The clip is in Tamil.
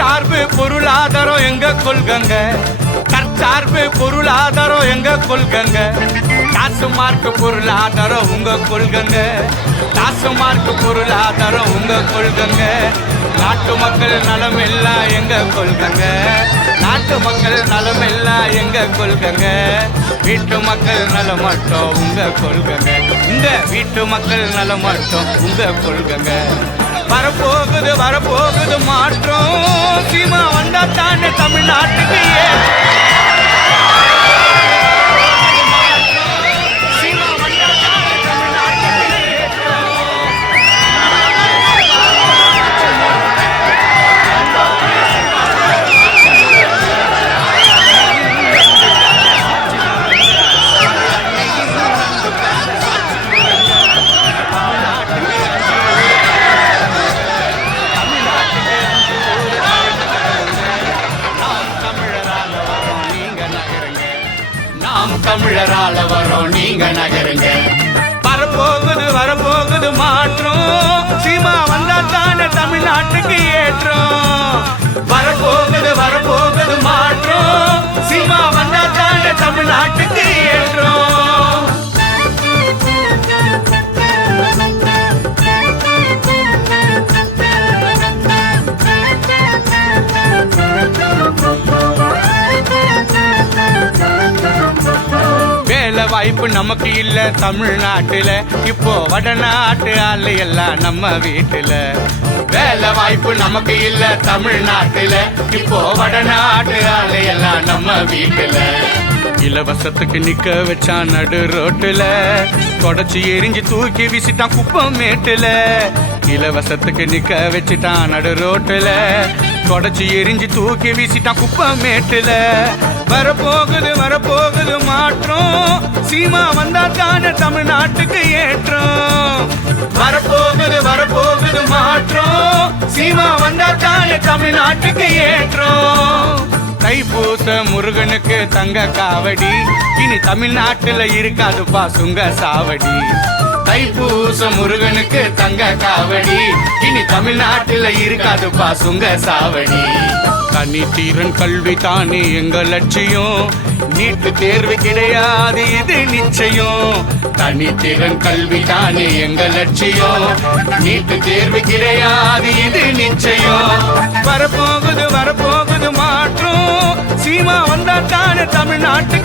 தற்சார்பு பொருளாதாரம் எங்க கொள்கங்க? தற்சார்பு பொருளாதாரம் எங்க கொள்கங்க? காசு மார்க்க பொருளாதாரம் உங்க கொள்கங்க. காசு மார்க்க பொருளாதாரம் உங்க கொள்கங்க. நாட்டு மக்கள் நலம் எல்லாம் எங்க கொள்கங்க. நாட்டு மக்கள் நலம் எல்லாம் எங்க கொள்கங்க. வீட்டு மக்கள் நலம் மட்டும் உங்க கொள்கங்க. இந்த வீட்டு மக்கள் நலம் மட்டும் உங்க கொள்கங்க. வரப்போகுது வரப்போகுது மாற்றம். சீமா வந்தா தானே தமிழ்நாட்டுக்கு? நாம் தமிழரால வரோம் நீங்க நகருங்க. வரப்போகுது வரப்போகுது மாற்றம். சீமா வந்தா தானே தமிழ்நாட்டுக்கு ஏற்றம். வரப்போகுது வாய்ப்பு நமக்கு இல்ல தமிழ்நாட்டுல. இப்போ வடநாட்டு ஆளு எல்லாம் நம்ம வீட்டுல. வேலை வாய்ப்பு நமக்கு இல்ல தமிழ்நாட்டுல. இப்போ வடநாட்டு ஆளு எல்லாம் நம்ம வீட்டுல. இலவசத்துக்கு நிக்க வச்சான் நடு ரோட்டுல. தொடச்சி எரிஞ்சு தூக்கி வீசிட்டான் குப்பம் மேட்டுல. இலவசத்துக்கு நிக்க வச்சுட்டான் நடு ரோட்டுல. தொடச்சி எரிஞ்சு தூக்கி வீசிட்டான் குப்பம் மேட்டுல. வரப்போகுது வரப்போகுது மாற்றம். சீமா வந்தா தானே தமிழ்நாட்டுக்கு ஏற்றம். வரப்போகுது வரப்போகுது மாற்றம். சீமா வந்தா தானே தமிழ்நாட்டுக்கு ஏற்றம். தைப்பூச முருகனுக்கு தங்க காவடி. இனி தமிழ்நாட்டுல இருக்காதுப்பா சுங்க சாவடி. தைப்பூச முருகனுக்கு தங்க காவடி. இனி தமிழ்நாட்டுல இருக்காதுப்பா சுங்க சாவடி. தனித்தீரன் கல்வி தானே எங்கள் லட்சியம். நீட்டு தேர்வு கிடையாது இது நிச்சயம். தனி கல்வி தானே எங்கள் லட்சியம். நீட்டு தேர்வு கிடையாது இது நிச்சயம். வரப்போகுது வரப்போகுது மாற்றம். சீமா வந்தா தானே தமிழ்நாட்டு